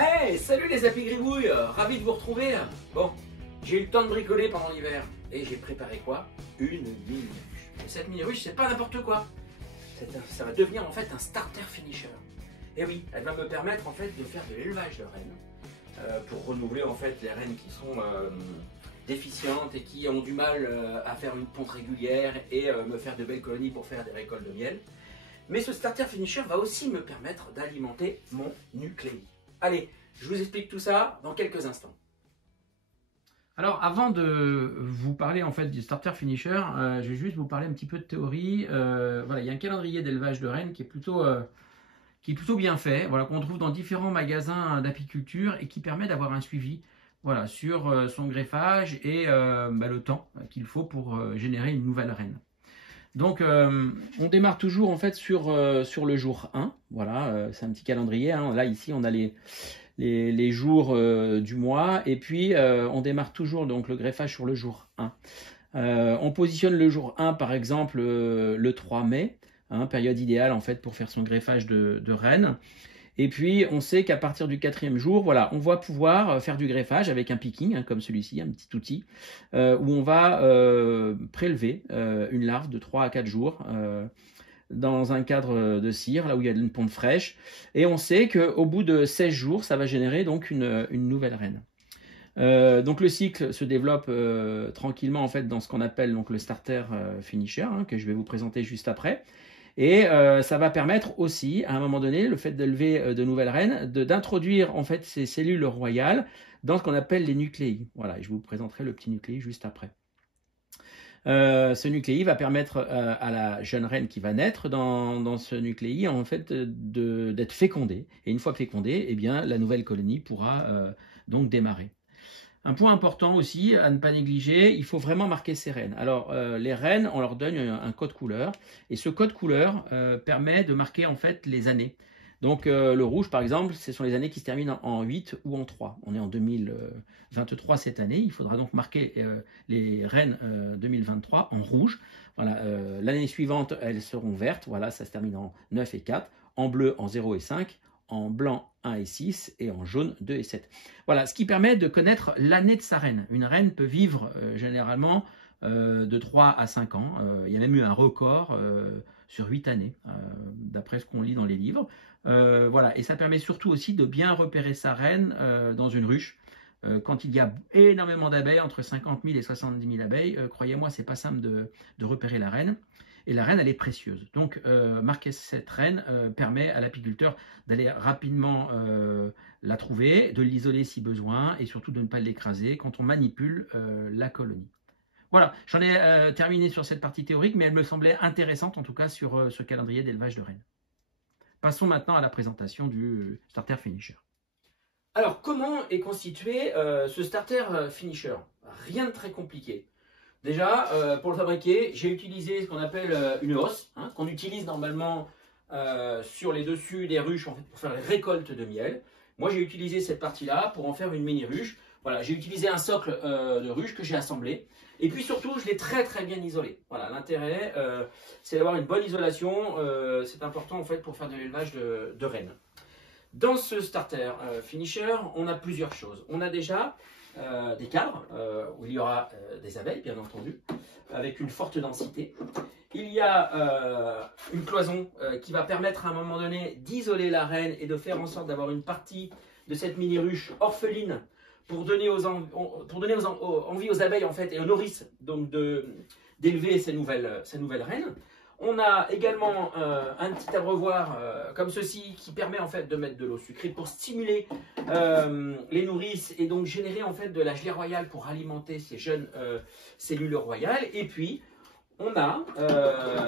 Hey, salut les apis-gribouilles, ravi de vous retrouver. Bon, j'ai eu le temps de bricoler pendant l'hiver et j'ai préparé quoi? Une mini-ruche. Et cette mini-ruche, c'est pas n'importe quoi. Ça va devenir en fait un starter finisher. Et oui, elle va me permettre en fait de faire de l'élevage de rennes pour renouveler en fait les rennes qui sont déficientes et qui ont du mal à faire une ponte régulière et me faire de belles colonies pour faire des récoltes de miel. Mais ce starter finisher va aussi me permettre d'alimenter mon nucléi. Allez, je vous explique tout ça dans quelques instants. Alors, avant de vous parler en fait du starter finisher, je vais juste vous parler un petit peu de théorie. Voilà, il y a un calendrier d'élevage de rennes qui est plutôt bien fait, voilà, qu'on trouve dans différents magasins d'apiculture et qui permet d'avoir un suivi, voilà, sur son greffage et le temps qu'il faut pour générer une nouvelle reine. Donc, on démarre toujours en fait sur le jour 1. Voilà, c'est un petit calendrier. Hein. Là, ici, on a les jours du mois. Et puis, on démarre toujours donc, le greffage sur le jour 1. On positionne le jour 1, par exemple, le 3 mai. Hein, période idéale en fait pour faire son greffage de reine. Et puis, on sait qu'à partir du 4e jour, voilà, on va pouvoir faire du greffage avec un picking, hein, comme celui-ci, un petit outil, où on va prélever une larve de 3 à 4 jours dans un cadre de cire, là où il y a une ponte fraîche. Et on sait qu'au bout de 16 jours, ça va générer donc une nouvelle reine. Donc le cycle se développe tranquillement en fait dans ce qu'on appelle donc le starter finisher, hein, que je vais vous présenter juste après. Et ça va permettre aussi, à un moment donné, le fait d'élever de nouvelles reines, d'introduire en fait ces cellules royales dans ce qu'on appelle les nucléi. Voilà, je vous présenterai le petit nucléi juste après. Ce nucléi va permettre à la jeune reine qui va naître dans ce nucléi en fait d'être fécondée. Et une fois fécondée, eh bien, la nouvelle colonie pourra donc démarrer. Un point important aussi à ne pas négliger, il faut vraiment marquer ces rennes. Alors les rennes, on leur donne un code couleur et ce code couleur permet de marquer en fait les années. Donc le rouge par exemple, ce sont les années qui se terminent en 8 ou en 3. On est en 2023 cette année, il faudra donc marquer les rennes 2023 en rouge. Voilà, l'année suivante, elles seront vertes, voilà, ça se termine en 9 et 4, en bleu en 0 et 5, en blanc 1 et 6 et en jaune 2 et 7. Voilà, ce qui permet de connaître l'année de sa reine. Une reine peut vivre généralement de 3 à 5 ans. Il y a même eu un record sur 8 années, d'après ce qu'on lit dans les livres. Voilà, et ça permet surtout aussi de bien repérer sa reine dans une ruche. Quand il y a énormément d'abeilles, entre 50 000 et 70 000 abeilles, croyez-moi, c'est pas simple de repérer la reine. Et la reine, elle est précieuse. Donc, marquer cette reine permet à l'apiculteur d'aller rapidement la trouver, de l'isoler si besoin, et surtout de ne pas l'écraser quand on manipule la colonie. Voilà, j'en ai terminé sur cette partie théorique, mais elle me semblait intéressante, en tout cas, sur ce calendrier d'élevage de rennes. Passons maintenant à la présentation du starter finisher. Alors, comment est constitué ce starter finisher? Rien de très compliqué. Déjà, pour le fabriquer, j'ai utilisé ce qu'on appelle une hausse, hein, qu'on utilise normalement sur les dessus des ruches en fait, pour faire les récoltes de miel. Moi, j'ai utilisé cette partie-là pour en faire une mini-ruche. Voilà, j'ai utilisé un socle de ruche que j'ai assemblé. Et puis surtout, je l'ai très très bien isolé. Voilà, l'intérêt, c'est d'avoir une bonne isolation. C'est important en fait pour faire de l'élevage de rennes. Dans ce starter finisher, on a plusieurs choses. On a déjà des cadres où il y aura des abeilles, bien entendu, avec une forte densité. Il y a une cloison qui va permettre à un moment donné d'isoler la reine et de faire en sorte d'avoir une partie de cette mini-ruche orpheline pour donner envie aux abeilles en fait, et aux nourrices donc d'élever ces nouvelles reines. On a également un petit abreuvoir comme ceci qui permet en fait de mettre de l'eau sucrée pour stimuler les nourrices et donc générer en fait de la gelée royale pour alimenter ces jeunes cellules royales. Et puis on a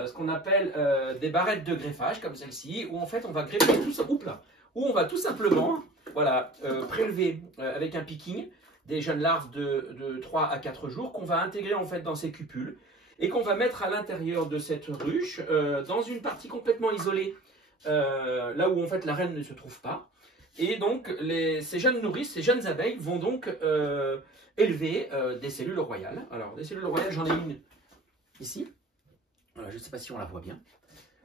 ce qu'on appelle des barrettes de greffage comme celle-ci où en fait on va greffer tout ça, où on va tout simplement voilà, prélever avec un picking des jeunes larves de 3 à 4 jours qu'on va intégrer en fait dans ces cupules et qu'on va mettre à l'intérieur de cette ruche, dans une partie complètement isolée, là où en fait la reine ne se trouve pas. Et donc ces jeunes nourrices, ces jeunes abeilles vont donc élever des cellules royales. Alors des cellules royales, j'en ai une ici. Voilà, je ne sais pas si on la voit bien.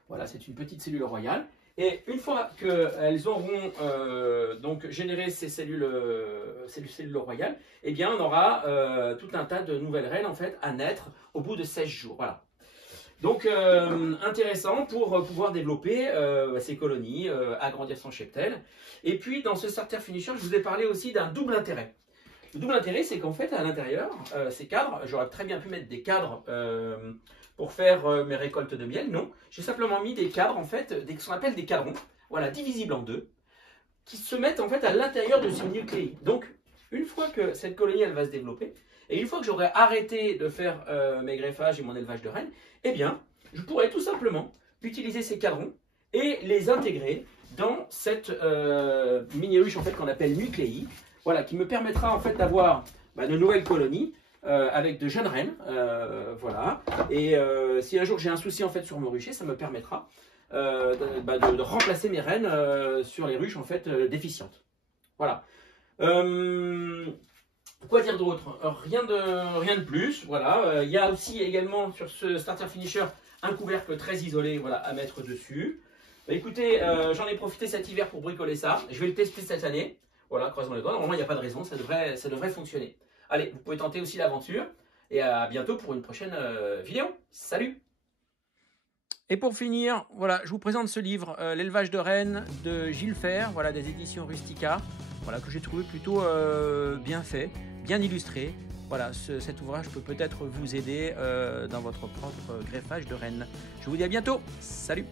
Voilà, c'est une petite cellule royale. Et une fois qu'elles auront donc généré ces cellules royales, eh bien on aura tout un tas de nouvelles reines en fait à naître au bout de 16 jours. Voilà. Donc intéressant pour pouvoir développer ces colonies, agrandir son cheptel. Et puis dans ce starter finisher, je vous ai parlé aussi d'un double intérêt. Le double intérêt, c'est qu'en fait à l'intérieur, ces cadres, j'aurais très bien pu mettre des cadres pour faire mes récoltes de miel. Non, j'ai simplement mis des cadres en fait, ce qu'on appelle des cadrons, voilà, divisibles en deux, qui se mettent en fait à l'intérieur de ce nucléi. Donc une fois que cette colonie elle va se développer, et une fois que j'aurai arrêté de faire mes greffages et mon élevage de reines, eh bien, je pourrais tout simplement utiliser ces cadrons et les intégrer dans cette mini-ruche en fait, qu'on appelle nucléi, voilà, qui me permettra en fait d'avoir de nouvelles colonies avec de jeunes reines, voilà. Et si un jour j'ai un souci en fait sur mon rucher, ça me permettra de remplacer mes reines sur les ruches en fait déficientes. Voilà. Quoi dire d'autre? Rien de plus. Voilà. Il y a aussi également sur ce starter finisher un couvercle très isolé, voilà, à mettre dessus. Écoutez, j'en ai profité cet hiver pour bricoler ça. Je vais le tester cette année. Voilà, croisons les doigts. Normalement, il n'y a pas de raison, ça devrait fonctionner. Allez, vous pouvez tenter aussi l'aventure. Et à bientôt pour une prochaine vidéo. Salut! Et pour finir, voilà, je vous présente ce livre, L'élevage de rennes de Gilles Fer, voilà, des éditions Rustica, voilà, que j'ai trouvé plutôt bien fait, bien illustré. Voilà, cet ouvrage peut peut-être vous aider dans votre propre greffage de rennes. Je vous dis à bientôt. Salut!